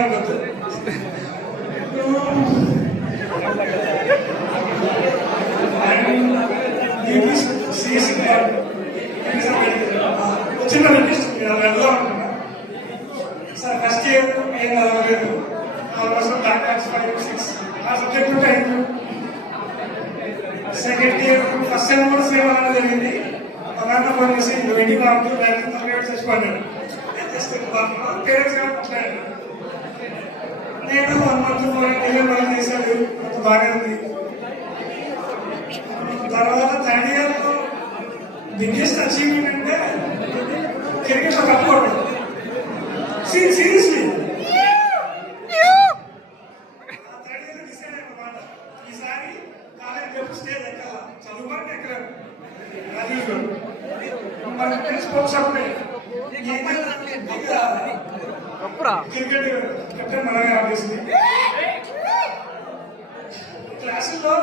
అనుకోద్దు. చిన్న రిక్వెస్ట్ వెళ్దాం అనుకున్నా సార్. ఫస్ట్ ఇయర్ ఏం చదవలేదు, ఆల్మోస్ట్ డాక్టర్స్ 5, 6 ఆ సబ్జెక్ట్ ఉంటే అయిపోయింది. సెకండ్ ఇయర్ ఫస్ట్ టైం కూడా సేమ్ అలా జరిగింది. మా నాన్న ఫోన్ చేసి నువ్వు ఇంటికి రావద్దు, లేకపోతే తరగతి చచ్చిపోయాడు. పేరెంట్స్ మాట్లాడారు. నేను 1 month ఫోన్ చేశాడు, అంత బాగానే ఉంది. తర్వాత థర్డ్ ఇయర్ లో బిగ్గెస్ట్ అచీవ్మెంట్ అంటే క్రికెట్ లో కప్పుకోవడం. సీరియస్లీ థర్డ్ ఇయర్ డిసైడ్ అన్నమాట, ఈసారి కాలేజ్ చెప్పు స్టేజ్ ఎక్కాల, చదువుకోవడం ఎక్కలేదు. మరి స్పోర్ట్స్ అప్పుడే క్రికెట్ కెప్టెన్ మనమే ఆపేసింది. క్లాసుల్లో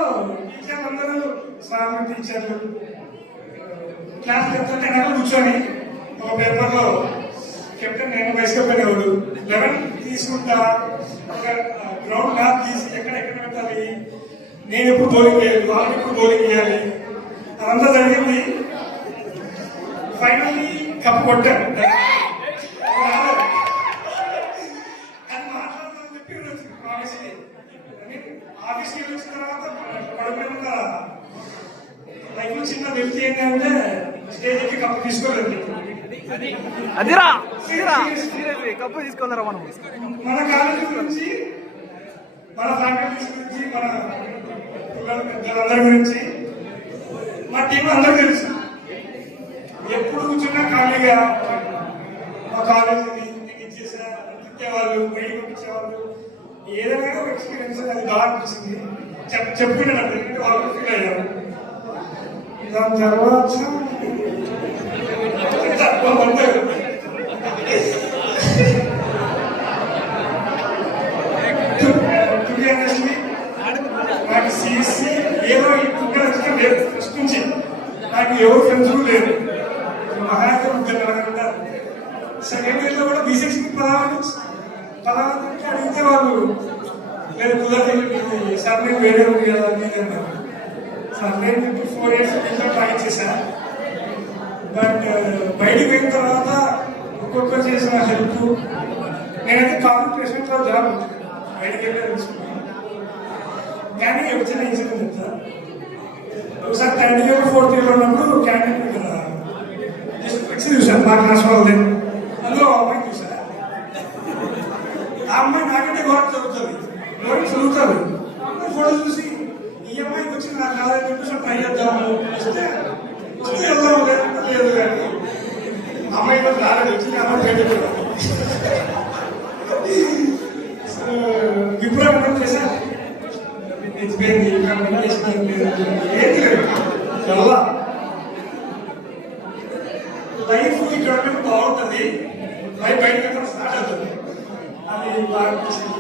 టీచర్లు అందరూ స్వామి టీచర్లు క్లాస్ చెప్తుంటే నాకు కూర్చొని ఒక పేపర్లో కెప్టెన్ నేను వేసుకపోయినవాడు 11 తీసుకుంటా, ఒక గ్రౌండ్ మ్యాప్ తీసి ఎక్కడెక్కడ పెట్టాలి, నేను ఎప్పుడు బౌలింగ్ వేయాలి, వాళ్ళు ఎప్పుడు బౌలింగ్ వేయాలి, అదంతా జరిగింది. ఫైనల్లీ కప్పు కొట్టాను. అది మాట్లాడమని చెప్పి ఆఫీస్కి వచ్చిన తర్వాత పడుకున్న లైఫ్ లో చిన్న వ్యక్తి ఏంటంటే స్టేజ్ ఎక్కి కప్పు తీసుకోలేదు. కప్పు తీసుకున్నారా మనం? మన కాలేజీ గురించి, మన ఫ్యాకల్టీస్ గురించి, మన పిల్లల పెద్దలందరి గురించి మా టీం అందరూ తెలుసు. ఎప్పుడు కూర్చున్నా ఖాళీగా మా కాలేజీని ఇచ్చేసా తిట్టేవాళ్ళు, బయట పంపించేవాళ్ళు. ఏదైనా ఒక ఎక్స్పీరియన్స్ అది బాగా అనిపిస్తుంది. చెప్పుకునేటప్పుడు ఎందుకంటే వాళ్ళు ఫీల్ అయ్యారు. దాని తర్వాత నాకు సిఎస్సి ఏదో ఇక్కడ లేదు. ఫస్ట్ నుంచి నాకు ఎవరు ఫ్రెండ్స్ కూడా లేరు. మహారాజు సెకండ్ ఇయర్ లో కూడా బీసెక్స్కి పదహారు అడిగితే వాళ్ళు లేదు కుదరదు సార్, నేను వేరే ఉంది కదా అని. సార్ నేను 4 years ఇంట్లో ట్రై చేశా. బట్ బయటికి పోయిన తర్వాత ఒక్కొక్కరు చేసిన హెల్ప్, నేనైతే కాంగ్రెస్ ప్రెసిడెంట్ లో జాబ్ ఉంటుంది, బయటికి వెళ్ళి తెలుసుకున్నాను. కానీ వచ్చిన ఇన్సిడెంట్ చెప్తా. ఒకసారి 3rd year 4th year ఉన్నప్పుడు క్యాంటీన్ కదా జస్ట్ ఫ్లెక్సీ చూసాను, మా క్లాస్ వాళ్ళది. అందులో అమ్మాయి చూసా. ఆ అమ్మాయి నాకంటే గవర్నమెంట్ చదువుతుంది. ఫోటో చూసి ఈ అమ్మాయికి వచ్చి నాకు కాదని చెప్పేసి ట్రై చేద్దాము, వస్తే వెళ్దాము, లేదు కానీ అమ్మాయి రాలేదు. వచ్చింది అమ్మాయి ఇప్పుడు ఏమన్నా చేశాను, ఎత్తిపోయింది ఏంటి లేదు. చాలా లైఫ్ ఇక్కడ బాగుంటుంది, లైఫ్ బయట స్టార్ట్ అవుతుంది. అది బాగా అనిపిస్తుంది.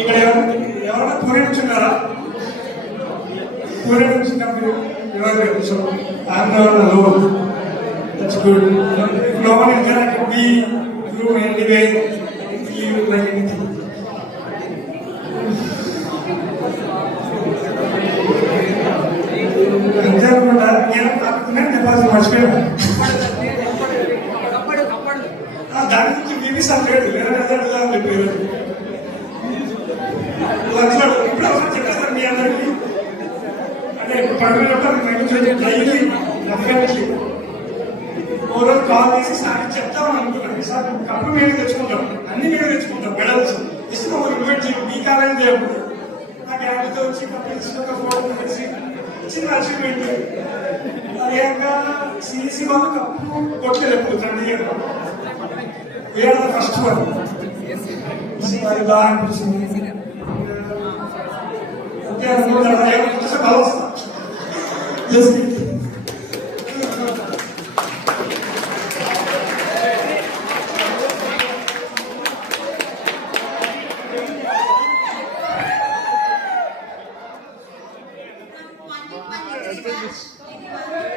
ఇక్కడ ఎవరైనా పూరే నుంచి ఉన్నారా? పూరే నుంచి ఎవరు? So I'm alone. That's good. If no one is there, I can be through anyway. Feel like anything. అంతే అనుకుంటా. నేను కాకుండా డిపాజిట్ మర్చిపోయాను. దాని నుంచి బీబీ సార్ లేదు, లేదంటే చెప్పారు ఇప్పుడు అవసరం చెప్పేస్తారు మీ అందరికీ. అంటే ఇప్పుడు పడుకునేటప్పుడు డైలీ డెఫినెట్లీ ఓ రోజు కాల్ చేసి సార్ చెప్తామని అనుకున్నాను. సార్ కప్పు మేము తెచ్చుకుంటాం, అన్ని మేము తెచ్చుకుంటాం, మెడల్స్ ఇష్టం ఇన్వైట్ చేయండి మీ కాలేజ్ ఎప్పుడు నాకు యాడ్తో వచ్చి కప్పు తీసుకుంటా, ఫోటో తెచ్చి చిన్న అచీవ్మెంట్. అదేగా సిఈసి వాళ్ళు కప్పు కొట్టలేదు ఎప్పుడు 3rd year. We're the first one. అది బాగా అనిపించింది. అంతే అనుకుంటారు బాగా Take this.